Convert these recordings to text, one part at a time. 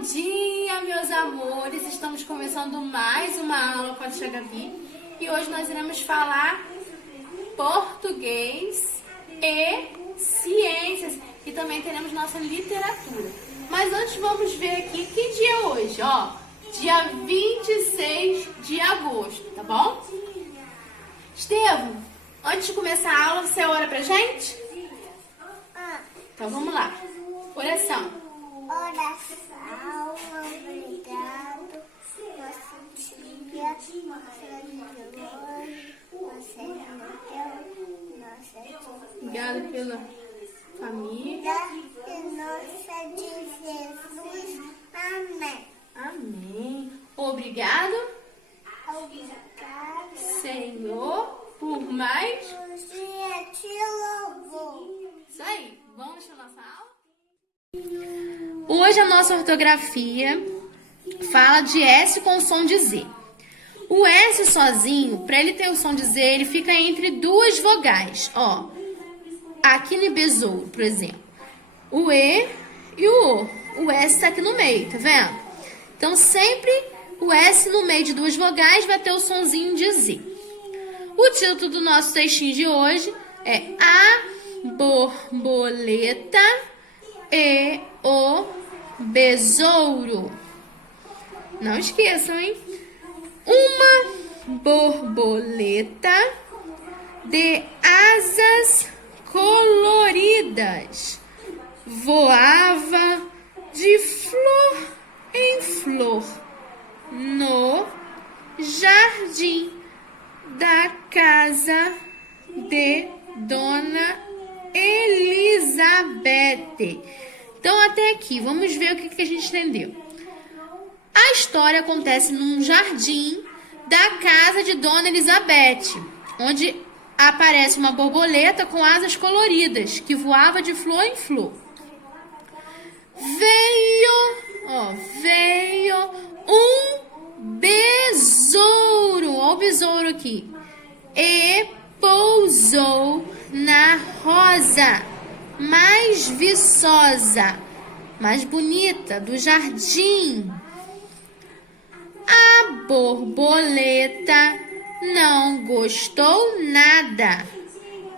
Bom dia, meus amores! Estamos começando mais uma aula com a tia Gabi e hoje nós iremos falar português e ciências e também teremos nossa literatura. Mas antes vamos ver aqui que dia é hoje, ó, dia 26 de agosto, tá bom? Estevam, antes de começar a aula, você ora pra gente? Então vamos lá. Oração. Oração, obrigado, nosso dia, você me deu, nossa Obrigada pela família. e nossa de Jesus, amém. Amém. Obrigado, Obrigado, Senhor, por mais. o dia te louvou. Isso aí. Vamos para a nossa aula? Hoje a nossa ortografia fala de S com som de Z. O S sozinho, para ele ter o som de Z, ele fica entre duas vogais. Ó, aqui no besouro, por exemplo, o E e o O. O S está aqui no meio, tá vendo? Então, sempre o S no meio de duas vogais vai ter o sonzinho de Z. O título do nosso textinho de hoje é A Borboleta e o Besouro. Não esqueçam, hein? Uma borboleta de asas coloridas voava de flor em flor no jardim da casa de Dona Elizabeth. Então, até aqui, vamos ver o que a gente entendeu. A história acontece num jardim da casa de Dona Elizabeth, onde aparece uma borboleta com asas coloridas, que voava de flor em flor. Veio um besouro, ó o besouro aqui, e pousou na rosa mais viçosa, mais bonita do jardim. A borboleta não gostou nada.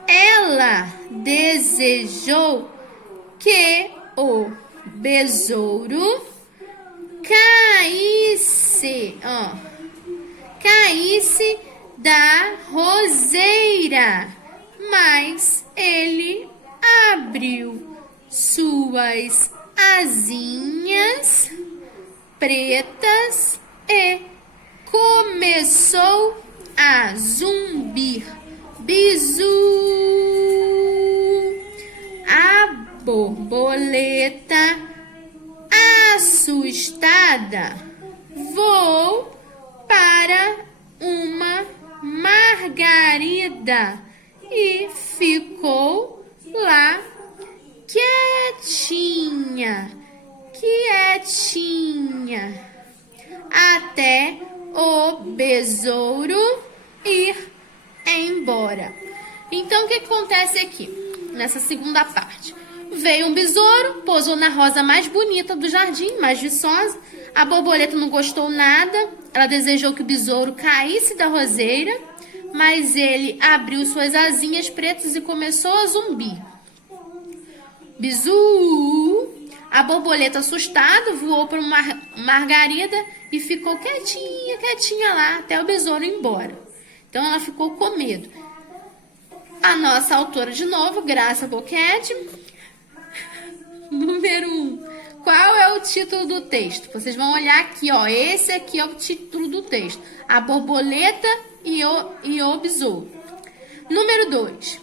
Ela desejou que o besouro caísse da roseira, mas ele abriu suas asinhas pretas e começou a zumbir. Bizu! A borboleta, assustada, voou para uma margarida e ficou lá quietinha, até o besouro ir embora. Então, o que acontece aqui, nessa segunda parte? Veio um besouro, pousou na rosa mais bonita do jardim, mais viçosa. A borboleta não gostou nada, ela desejou que o besouro caísse da roseira, mas ele abriu suas asinhas pretas e começou a zumbir. Bizu! A borboleta, assustada, voou para uma margarida e ficou quietinha lá, até o besouro ir embora. Então, ela ficou com medo. A nossa autora, de novo, Graça Boquete. Número 1. Qual é o título do texto? Vocês vão olhar aqui, ó. Esse aqui é o título do texto. A borboleta e o besouro. Número 2.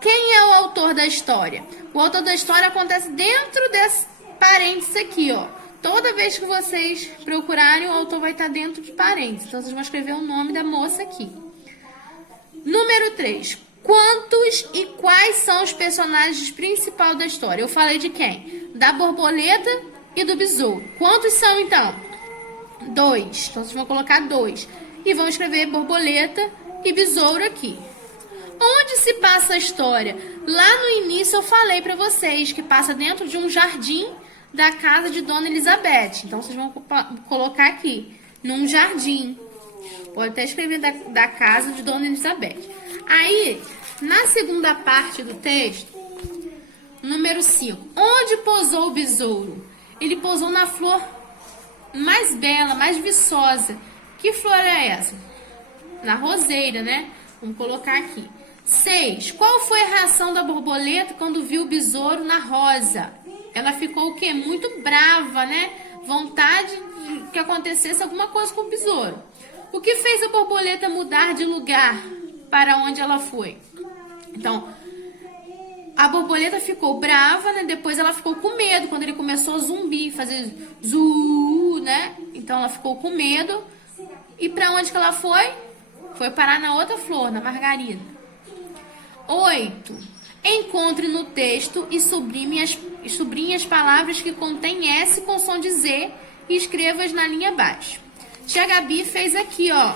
Quem é o autor da história? O autor da história acontece dentro desse parênteses aqui, ó. Toda vez que vocês procurarem, o autor vai estar dentro de parênteses. Então, vocês vão escrever o nome da moça aqui. Número 3. Quantos e quais são os personagens principais da história? Eu falei de quem? Da borboleta e do besouro. Quantos são, então? 2. Então, vocês vão colocar 2. E vão escrever borboleta e besouro aqui. Onde se passa a história? Lá no início eu falei para vocês que passa dentro de um jardim da casa de Dona Elizabeth. Então, vocês vão colocar aqui, num jardim. Pode até escrever da casa de Dona Elizabeth. Aí, na segunda parte do texto, número 5. Onde pousou o besouro? Ele pousou na flor mais bela, mais viçosa. Que flor é essa? Na roseira, né? Vamos colocar aqui. 6. Qual foi a reação da borboleta quando viu o besouro na rosa? Ela ficou o quê? Muito brava, né? Vontade de que acontecesse alguma coisa com o besouro. O que fez a borboleta mudar de lugar para onde ela foi? Então, a borboleta ficou brava, né? Depois ela ficou com medo quando ele começou a zumbir, fazer zu, né? Então ela ficou com medo. E para onde que ela foi? Foi parar na outra flor, na margarida. 8. Encontre no texto e sublinhe as palavras que contêm S com som de Z e escreva-as na linha abaixo. Tia Gabi fez aqui, ó.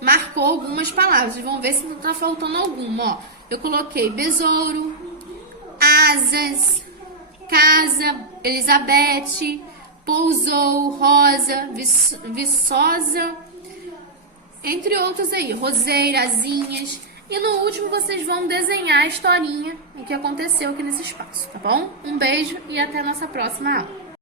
Marcou algumas palavras. Vocês vão ver se não tá faltando alguma, ó. Eu coloquei besouro, asas, casa, Elizabeth, pousou, rosa, viçosa, entre outros aí, roseira, asinhas. E no último vocês vão desenhar a historinha, o que aconteceu aqui nesse espaço, tá bom? Um beijo e até a nossa próxima aula.